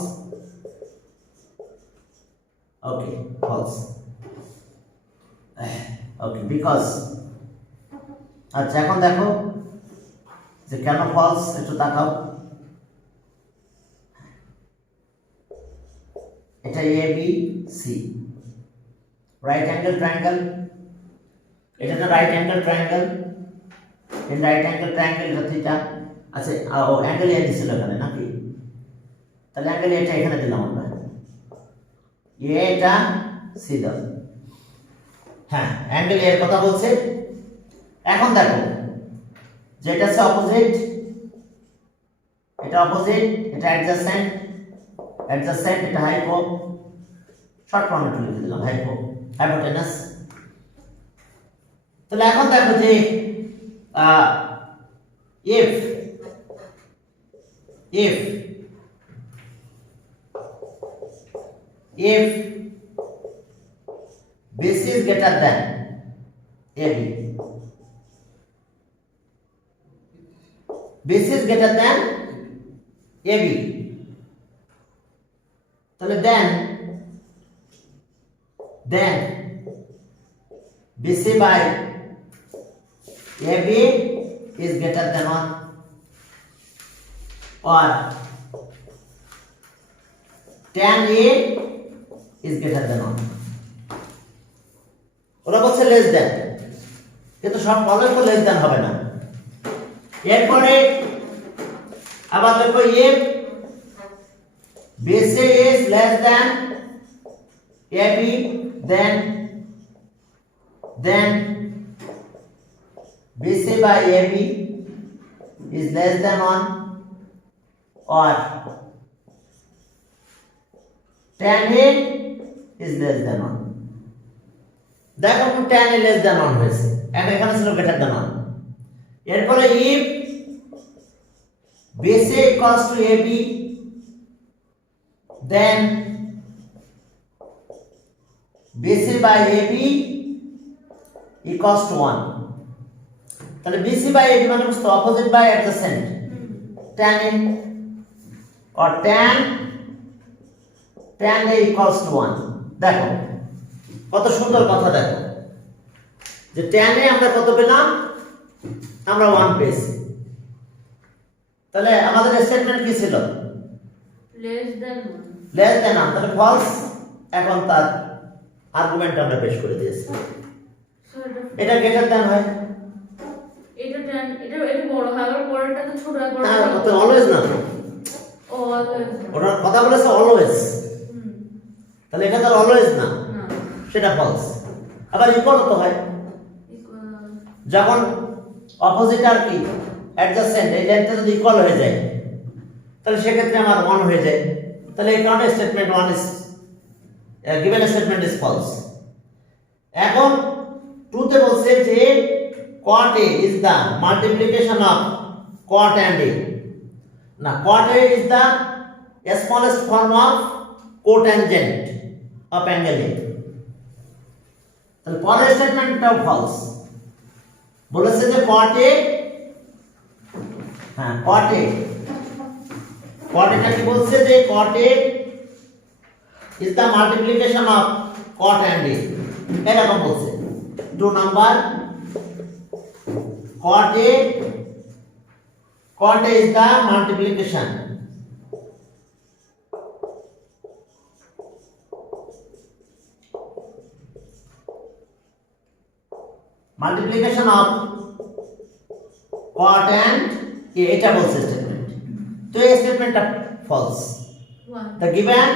Okay, false. Okay, because আচ্ছা এখন দেখো যে কেন ফলস, একটু তাকাও। এটা A B C right angle triangle, এটা তো রাইট অ্যাঙ্গেল ট্রায়াঙ্গেল, এই রাইট অ্যাঙ্গেল ট্রায়াঙ্গেল এটা থিটা। আচ্ছা ও অ্যাঙ্গেল এ দিছিল এখানে নাকি, তাহলে অ্যাঙ্গেল এটা এখানে দিলাম আমরা, এটা সি দাও। হ্যাঁ অ্যাঙ্গেল এর কথা বলছে। এখন দেখো যেটা হচ্ছে অপোজিট, এটা অপোজিট, এটা অ্যাডজাসেন্ট, এটা হাইপো, শর্ট ফর্মে একটু লিখে দিলাম হাইপোটেনাস। তাহলে এখন দেখো যে if BC is greater than AB, BC is greater than AB, তাহলে then BC by AB is greater than 1, or tan A is greater than 1. ওরা বলছে লেস দেন, কিন্তু সব পদের তো লেস দেন হবে না। এরপরে আবার দেখো if BC is less than AB, then BC by AB is less than 1, or tan A is less than 1. দেখো tan A less than 1 হয়েছে, এখানে ছিল greater than 1। এরপরে if BC equals to AB, then BC by AB equals to 1. তাহলে BC by AB মানে হচ্ছে opposite by adjacent, tan A, or tan A equals to 1. দেখো কত সুন্দর কথা, দেখো যে tan A আমরা কত পেলাম, আমরা 1 পেয়েছি। তাহলে আমাদের স্টেটমেন্ট কি ছিল? লেস দেন তাহলে ফলস। এখন তার আর্গুমেন্ট আমরা পেশ করে দিয়েছি, এটা গ্রেটার দ্যান হয়, এটা tan এটা বড় হয়, আর পরেরটা তো ছোট হয়, বড় না হয়। তো অলওয়েজ না, ও অলওয়েজ ওটা কথা বলেছে অলওয়েজ, তাহলে এটা তো অলওয়েজ না, না সেটা ফলস। আবার ইকুয়াল তো হয় যখন অপোজিট আর কি অ্যাডজাসেন্ট, এই লাইনটা যদি ইকুয়াল হয়ে যায় তাহলে সেক্ষেত্রে আমার 1 হয়ে যায়। তাহলে এই কারণে statement 1 is given statement is false. এখন ট্রুথে বলছে যে cot A is the multiplication of cot and A. Now cot A is the smallest form of cotangent of angle A. তাহলে পরের স্টেটমেন্টটাও ফলস, বলেছে যে cot A, হ্যাঁ cot A এটা কি বলছে যে cot A is the multiplication of cot and A, এরকম বলছে। 2 number cot A is the multiplication multiplication of cot and এটা বলছে স্টেটমেন্ট, তো এই স্টেটমেন্টটা ফলস। One. The given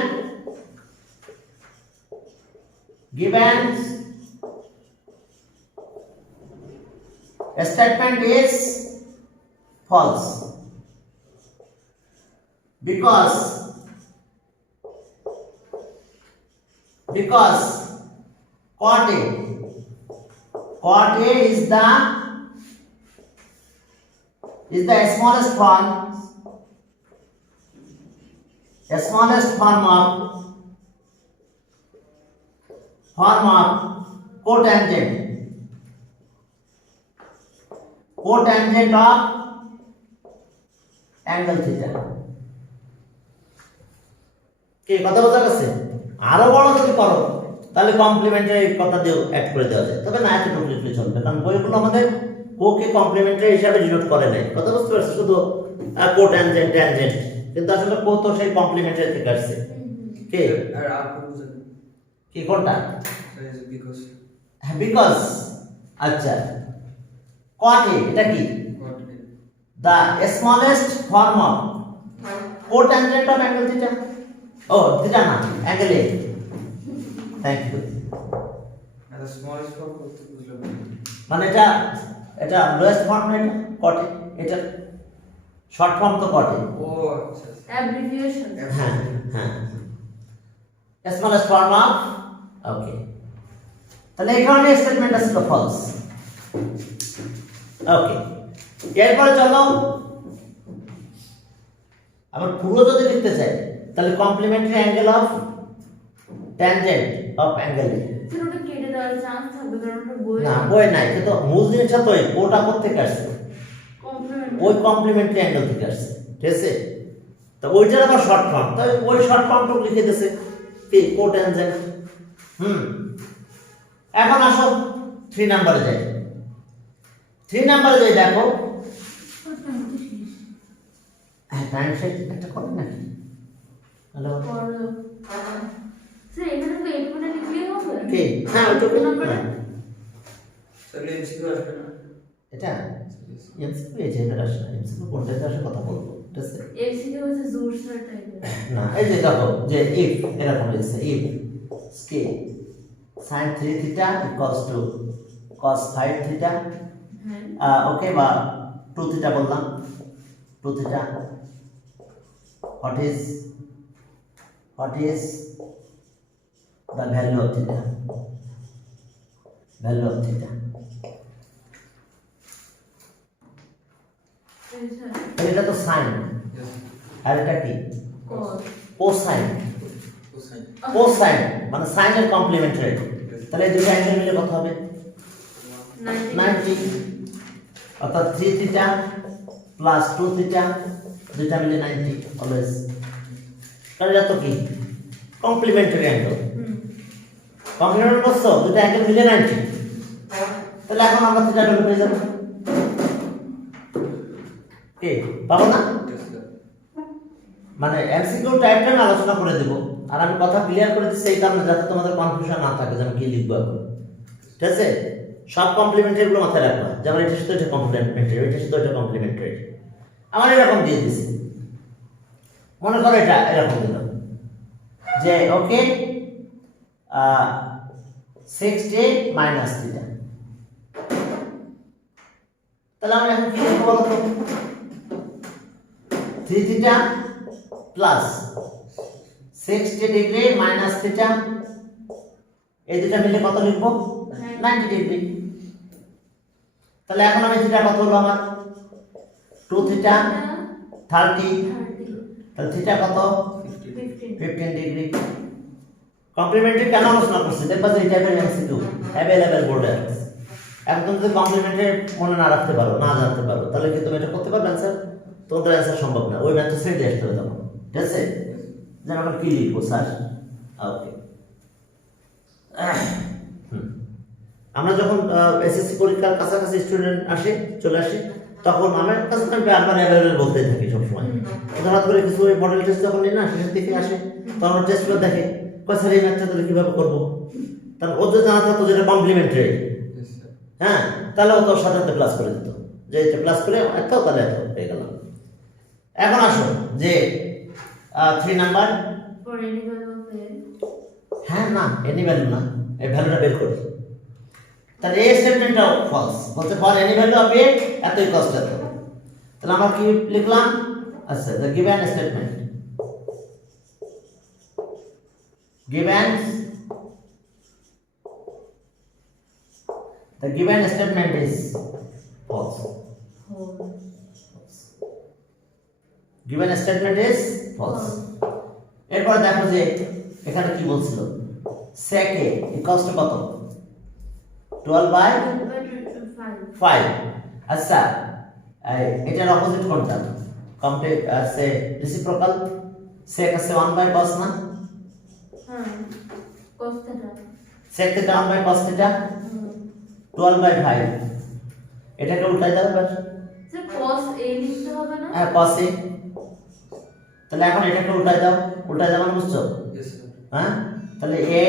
statement is false because cot A is the smallest form of cotangent of angle theta। কি কথা বোঝা গেছে? আরো বড় যদি করো তাহলে কমপ্লিমেন্টারি কথা দিয়ে অ্যাড করে দেওয়া যায়, তবে না এতটুকু লিখলে চলবে, কারণ বইগুলো আমাদের কোকে কমপ্লিমেন্টারি হিসাবে ডিনোট করে নাই। কথা বুঝতে পারছো? শুধু কোট্যানজেন্ট ট্যানজেন্ট, কিন্তু আসলে কো তো সেই কমপ্লিমেন্টারি থেকে আসছে। কি আর আপনি বুঝেন কি কোনটা? বিকজ বিকজ আচ্ছা কট এ এটা কি? the smallest form of cotangent of angle theta, oh theta না angle A, thank you। আর স্মলেস্ট ফর্ম করতে বুঝলাম মানে এটা লোয়েস্ট ফর্ম না, এটা কট এ, এটা শর্ট ফর্ম তো কট এ। ও আচ্ছা Abbreviation. হ্যাঁ হ্যাঁ smallest form of, ওকে, তাহলে এই কারণে স্টেটমেন্টটা ছিল ফলস। ওকে, এরপরে চলো আবার পুরো যদি লিখতে চাই তাহলে complimentary angle of tangent of angle A. Sir ওটা কেটে দেওয়ার চান্স থাকবে কারণ ওটা বই না বই নাই, কিন্তু মূল জিনিসটা তো ওটা থেকে আসছে, কমপ্লিমেন্ট। ওই কমপ্লিমেন্টারি অ্যাঙ্গেল থেকে আসছে, ঠিক আছে? তো ওইটার আবার শর্ট ফর্ম, তাই ওই শর্ট ফর্মটুকু লিখে দিয়েছে কি কোট্যানজেন্ট। এখন আসো 3 নম্বরে যাই। 3 নম্বরে যাই, দেখো টাইম সেট একটা করে নাকি? হ্যালো স্যার এখানে তো 8 মিনিট লিখলেই হবে। কি? হ্যাঁ ওইটুকু নম্বরে স্যার এমসিকিউ আসবে না এটা এমসিকিউ এই যে এটা আসে না, এমসিকিউ কোনটাতে আসে কথা বলবো, ঠিক আছে? এমসিকিউ হচ্ছে জোর স্যার টাইপের। না এই যে দেখো যে ইফ এরকম লিখছে, if স্কে sin 3 theta equals to cos 5 theta, হ্যাঁ ওকে, বা 2 theta বললাম, 2 theta, what is the value of theta, value of theta, sir এটা তো sin আর এটা কি কস cosine, কোসাইন cosine মানে sin এর কমপ্লিমেন্টারি, তাহলে এই দুটো অ্যাঙ্গেল মিলে কত হবে? 90, অর্থাৎ 3 theta প্লাস 2 theta দুইটা মিলে 90 অলওয়েজ, কারণ এটা তো কি কমপ্লিমেন্টারি অ্যাঙ্গেল, কমপ্লিমেন্টারি করছো দুটো অ্যাঙ্গেল মিলে 90, তাহলে এখন আমরা থিটা ভ্যালু পেয়ে যাব, কি পাবো না? মানে এমসিকিউ টাইপটা আমি আলোচনা করে দেব, আর আমি কথা ক্লিয়ার করে দিচ্ছি এই কারণে যাতে তোমাদের কনফিউশন না থাকে যে আমি কি লিখবো এখন, ঠিক আছে? সব কমপ্লিমেন্টারি গুলো মাথায় রাখবা, যেমন এটা শুধু এটা কমপ্লিমেন্টারি, এটা শুধু এটা কমপ্লিমেন্টারি, আমার এরকম দিয়ে দিছি, মনে করো এটা এরকম দিল যে ওকে 6a মাইনাস থিটা, তাহলে আমরা এখন কি লিখবো বলো তো? 3 theta plus 60 degree minus theta, এই দুটো মিলে কত লিখবো? 90 ডিগ্রি। তাহলে এখন আমি থিটা কত হলো আমার? 2 থিটা 30, তাহলে থিটা কত? 15 ডিগ্রি। কমপ্লিমেন্টারি কেন আলোচনা করছি? দেখবা যে এই টাইপের এমসিকিউ অ্যাভেলেবল বোর্ডে আছে। এখন তুমি যদি কমপ্লিমেন্টারি মনে না রাখতে পারো, না জানতে পারো, তাহলে কি তুমি এটা করতে পারবে অ্যান্সার? তোমাদের অ্যান্সার সম্ভব না, ওই ম্যাথটা ছেড়ে দিয়ে আসতে হবে তখন, ঠিক আছে? যেন আমরা কি লিখবো স্যার? ওকে, আমরা যখন এসএসসি পরীক্ষার কাছাকাছি স্টুডেন্ট চলে আসে, তখন আমার কাছে তো আমি বারবার অ্যাভেলেবল বলতেই থাকি সবসময়। হঠাৎ করে কিছু ওই মডেল টেস্ট যখন নিই না, শেষের দিকে আসে, তখন টেস্ট করে দেখে স্যার এই ম্যাথটা তাহলে কীভাবে করবো, তাহলে ওদের জানা থাকতো যেটা কমপ্লিমেন্টারি, হ্যাঁ, তাহলে ও তোর সাথে প্লাস করে দিত, যে এটা প্লাস করে এত তাহলে এত পেয়ে গেল। এখন আসো যে 3 number. For any value of a, হ্যাঁ না, এনি ভ্যালু না, এই ভ্যালুটা বের করি। তাহলে এই স্টেটমেন্টটাও ফলস, বলতে ফর এনি ভ্যালু অফ এ এত ইকুয়ালস টু এত। তাহলে আমরা কি লিখলাম? আচ্ছা, the given statement, given the given statement is false. whole. Given statement is false. এরপর দেখো যে এখানে কি বলছিল, sec a equals to কত? 12 by 5। আচ্ছা, এটার অপোজিট কোনটা? কমপ্লিট আছে রেসিপ্রোকাল। sec আছে 1 by cos না? হ্যাঁ, cos theta। sec theta 1 by cos theta 12 by 5। এটাকে উল্টাই দাও এবার। স্যার cos a লিখতে হবে না? হ্যাঁ, cos a। তাহলে এখন এটাকে উল্টাই দাও, উল্টাই দাও মানে বুঝছো? Yes, sir. হ্যাঁ, তাহলে a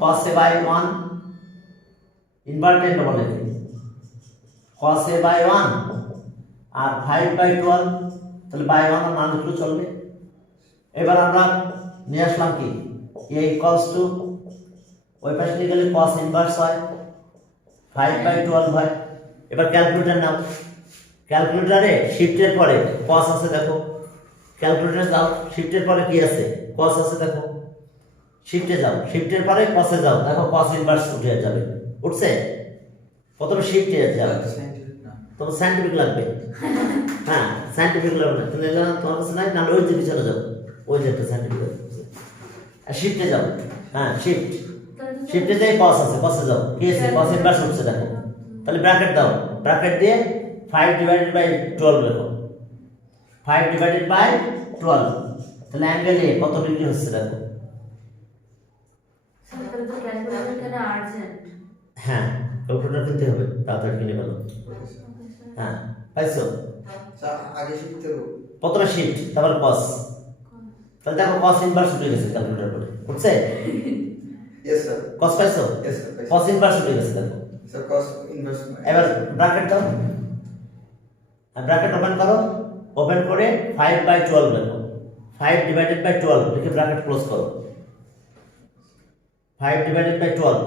cos a by 1 inverted বলে কি cos a by 1 R 5 by 12, তাহলে by 1 এর মান লিখলে চলবে। এবার আমরা নিয়ে আসলাম কি a equals to ওই পাশে নিয়ে গেলে cos ইনভার্স হয় 5 by 12 হয়। এবার ক্যালকুলেটর নাও, ক্যালকুলেটরে শিফটের পরে cos আছে দেখো, ক্যালকুলেটরে যাও, শিফটের পরে কি আছে? cos আছে দেখো, শিফটে যাও, শিফটের পরে cos এ যাও, দেখো cos ইনভার্স উঠে যাবে। উঠছে? প্রথমে শিফটে যাও, Scientific না। তোমার সায়েন্টিফিক লাগবে। হ্যাঁ, সায়েন্টিফিক লাগবে না, তুমি এগুলো তোমার কাছে নাই না, ওই যে পিছনে যাও, ওই যে একটা সায়েন্টিফিক আছে, আর শিফটে যাও। হ্যাঁ, শিফটে যাই cos আছে, cos এ যাও, কি আছে? cos ইনভার্স উঠছে দেখো। তাহলে ব্র্যাকেট দাও, ব্র্যাকেট দিয়ে 5 ডিভাইডেড বাই 12 লেখো, 5 ডিভাইডেড বাই 12। তাহলে অ্যাঙ্গেল এ কত ডিগ্রি হচ্ছে দেখো। স্যার তাহলে তো ক্যালকুলেটর এখানে আর্জেন্ট। হ্যাঁ, ক্যালকুলেটর কিনতে হবে, তাড়াতাড়ি কিনে ফেলো। Okay, sir. হ্যাঁ, পাইছো? স্যার, আগে শিখতে হবে। প্রথমে শিফট, তারপর cos। তাহলে দেখো cos ইনভার্স উঠে গেছে ক্যালকুলেটর করে, উঠছে? Yes, sir. cos পাইছো? Yes, sir. cos ইনভার্স উঠে গেছে দেখো। Sir, cos inverse। এবার ব্র্যাকেট দাও, ব্র্যাকেট ওপেন করো, ওপেন করে 5 বাই 12 লেখো, 5 ডিভাইডেড বাই 12 লিখে ব্র্যাকেট ক্লোজ করো। 5 ডিভাইডেড বাই 12।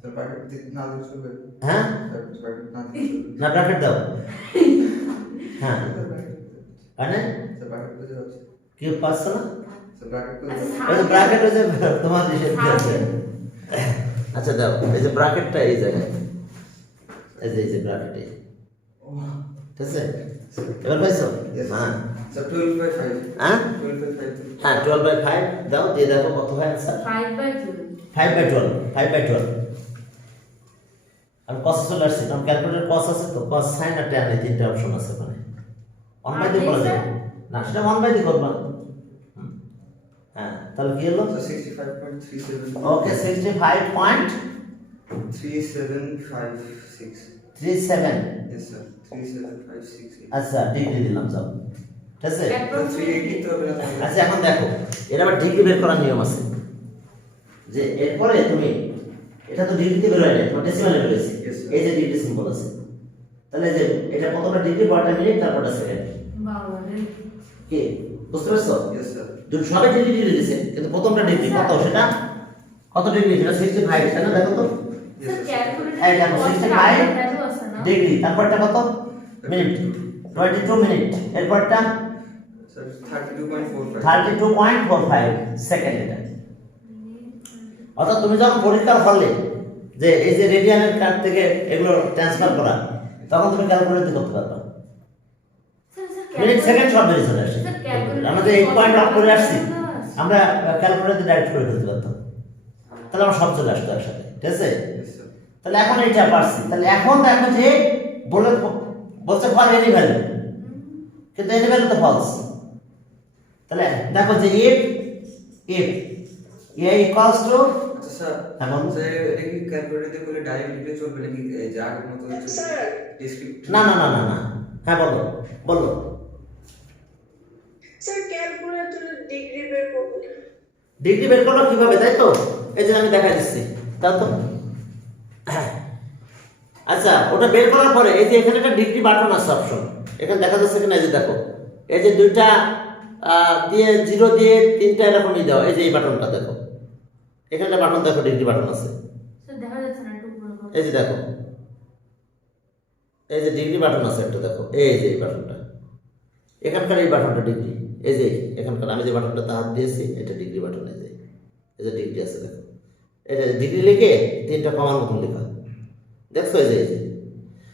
Sir, bracket না দিলে চলবে? হ্যাঁ, Sir, bracket না দিলে চলবে? না ব্র্যাকেট দাও। হ্যাঁ, Sir, bracket। মানে Sir, bracket বুঝে যাচ্ছে। কি পাচ্ছ না? Sir, bracket বুঝে আচ্ছা, যাচ্ছে। ওই যে ব্র্যাকেট ওই যে তোমার নিষেধ আছে। আচ্ছা দাও, এই যে ব্র্যাকেটটা এই জায়গায়, এই যে ব্র্যাকেট এই, Oh, ঠিক আছে? এবার পাইছো? yes, sir. হ্যাঁ, Sir, 12 by 5। হ্যাঁ 12 by 5। হ্যাঁ, 12 বাই 5 দাও, দিয়ে দেখো কত হয় आंसर। 5 by 2। 5 by 12, 5 by 12। আর cos চলে আসছে, কারণ ক্যালকুলেটর cos আছে তো, cos sin আর tan এই তিনটা অপশন আছে ওখানে। 1 বাই 2 করা যায় না, সেটা 1 বাই 2 করবা। হ্যাঁ, তাহলে কি হলো? Sir, 65.37। ওকে, 65.37। 3756। Yes, sir. 3756। আচ্ছা, ডিগ্রি দিলাম যাও, ঠিক আছে? Sir, 380 তো হবে না? আচ্ছা, এখন দেখো এর আবার ডিগ্রি বের করার নিয়ম আছে, যে এরপরে তুমি এটা তো ডিগ্রিতে বের হয় না, তোমার ডেসিমালে বের হয়েছে। Yes, sir. এই যে ডিগ্রি সিম্বল আছে, তাহলে যে এটা প্রথমটা ডিগ্রি, পরটা মিনিট, তারপরটা সেকেন্ড। বাবা রে। কি বুঝতে পারছো? Yes, sir. দুটো সবাই ডিগ্রি দিয়েছে, কিন্তু প্রথমটা ডিগ্রি কত, সেটা কত ডিগ্রি? সেটা 65, তাই না? দেখো তো, স্যার ক্যালকুলেটর এই দেখো 65 ভ্যালু আছে না? ডিগ্রি, তারপরটা কত মিনিট? 22 মিনিট, এরপরটা Sir, 32.45। 32.45 সেকেন্ড। এটা অর্থাৎ তুমি যখন পরীক্ষার হলে যে এই যে রেডিয়ানের কার্ড থেকে এগুলো ট্রান্সফার করা, তখন তুমি ক্যালকুলেটর দিয়ে করতে পারবে। স্যার মিনিট সেকেন্ড সব বেরিয়ে চলে আসে। স্যার ক্যালকুলেটর আমরা যে 8 পয়েন্ট অফ করে আসছি, আমরা ক্যালকুলেটর দিয়ে ডাইরেক্ট করে ফেলতে পারতাম, তাহলে আমার সব চলে আসতো একসাথে, ঠিক আছে? Yes, sir. তাহলে এখন এইটা পারছি, তাহলে এখন দেখো যে বলছে ফর এনি ভ্যালু, কিন্তু এনি ভ্যালু তো ফলস। তাহলে দেখো যে ইফ a equals to, আচ্ছা, স্যার। হ্যাঁ, বলুন। স্যার, এটা কি ক্যালকুলেটর দিয়ে করলে ডাইরেক্ট লিখলে চলবে নাকি এই যে আগের মতো ডেসক্রিপটিভ? না না না না না, হ্যাঁ বলো বলো। স্যার ক্যালকুলেটরে ডিগ্রি বের করবো না। ডিগ্রি বের করলো কিভাবে, তাই তো? এই যে আমি দেখাই দিচ্ছি, তাও তো আচ্ছা, ওটা বের করার পরে এই যে এখানে একটা ডিগ্রি বাটন আছে অপশন, এখানে দেখা যাচ্ছে কিনা, এই যে দেখো, এই যে দুইটা দিয়ে 0 দিয়ে 3টা এরকমই দেওয়া, এই যে এই বাটনটা দেখো, এখানে বাটন দেখো, ডিগ্রি বাটন আছে, স্যার দেখা যাচ্ছে না, একটু উপরে করো। এই যে দেখো, এই যে ডিগ্রি বাটন আছে একটা দেখো, এই যে এই বাটনটা, এখানকার এই বাটনটা ডিগ্রি, এই যে এখানকার আমি যে বাটনটা হাত দিয়েছি এটা ডিগ্রি বাটন, এই যে ডিগ্রি আছে দেখো, এটা ডিগ্রি লিখে 3টা কমার মতন লেখা দেখছো, এই যে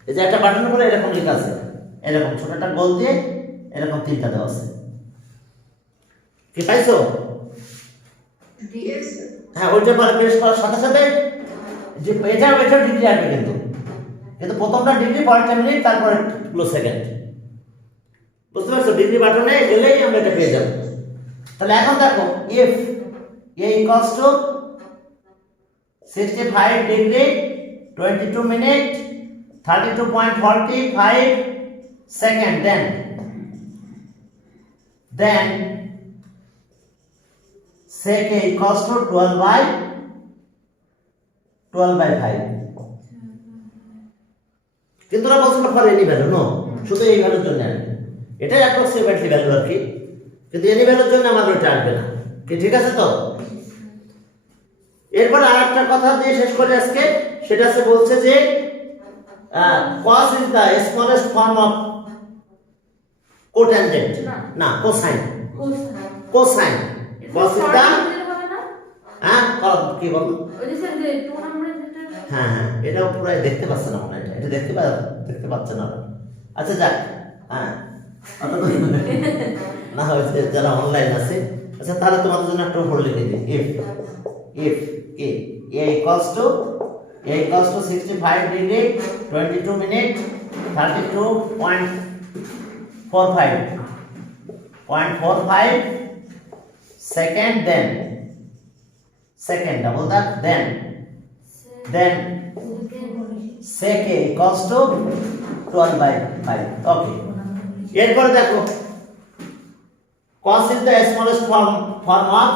এই যে একটা বাটন করে এরকম লেখা আছে, এরকম ছোট একটা গোল দিয়ে এরকম 3টা দেওয়া আছে, কি পাইছো? Yes, sir. হ্যাঁ, ওইটা পরে প্রেস করার সাথে সাথে যে এটাও ডিগ্রি আসবে, কিন্তু প্রথমটা ডিগ্রি, পরেরটা মিনিট, তারপরে সেকেন্ড, বুঝতে পারছো? ডিগ্রি বাটনে গেলেই আমরা এটা পেয়ে যাবো। তাহলে এখন দেখো, if a equals to 65 degree 22 minute 32.45 second, then sec a equals to 12/5, কিন্তু ওরা বলছিল ফর এনি ভ্যালু, নো, শুধু এই ভ্যালুর জন্য আসবে, এটাই অ্যাপ্রক্সিমেটলি ভ্যালু আর কি, কিন্তু এনি ভ্যালুর জন্য আমাদের ওটা আসবে না, কি ঠিক আছে তো? এরপর আরেকটা কথা দিয়ে শেষ করে আজকে, সেটা আছে বলছে যে cos is the smallest form of cotangent, না cosine, cosine, cos is the, হ্যাঁ কি বল, ওই যে স্যার যে 2 নম্বরের যেটা, হ্যাঁ হ্যাঁ, এটাও পুরো দেখতে পাচ্ছে না মনে হয়, এটা দেখতে পাচ্ছে না। আচ্ছা যাক, হ্যাঁ না হয়েছে যারা অনলাইন আছে। আচ্ছা, তাহলে তোমাদের জন্য একটা উপরে লিখে দিই, if a equals to 65 degree 22 minute 32.45 second, then double that, then sec a equals to 12/5, ওকে। এরপরে দেখো, cos is the smallest form of,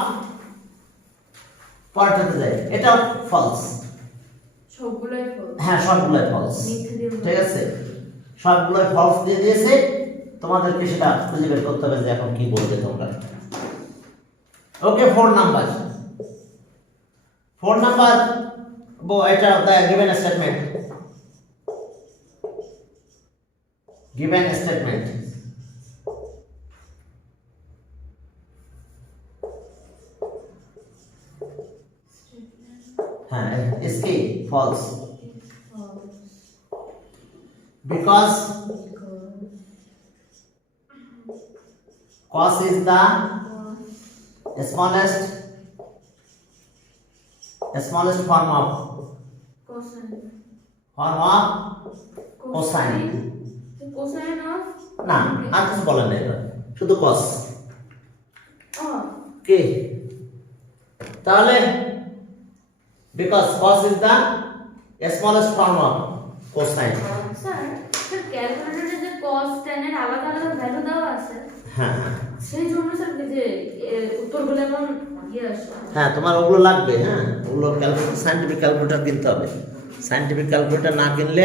পরেরটাতে যাই, এটা ফলস, সবগুলোই false। হ্যাঁ সবগুলোই ফলস, মিথ্যে দিয়ে ঠিক আছে, সবগুলোই ফলস দিয়ে দিয়েছে, তোমাদেরকে সেটা খুঁজে বের করতে হবে যে এখন কি বলবে তোমরা। ওকে, 4 নাম্বার এটা গিভেন স্টেটমেন্ট, হ্যাঁ इसकी false, because cos is the smallest form of cosine, cosine of, না আর কিছু বলেন না, এটা শুধু cos, কি তাহলে because cos is the smallest form of cosine, sir ক্যালকুলেটরে যে cos tan এর আলাদা আলাদা ভ্যালু দেওয়া আছে, হ্যাঁ সেই জন্য স্যার যে উত্তরগুলো এমন আসে। হ্যাঁ, তোমার ওগুলো লাগবে, হ্যাঁ ওগুলো ক্যালকুলেটর, সায়েন্টিফিক ক্যালকুলেটর কিনতে হবে, সায়েন্টিফিক ক্যালকুলেটর না কিনলে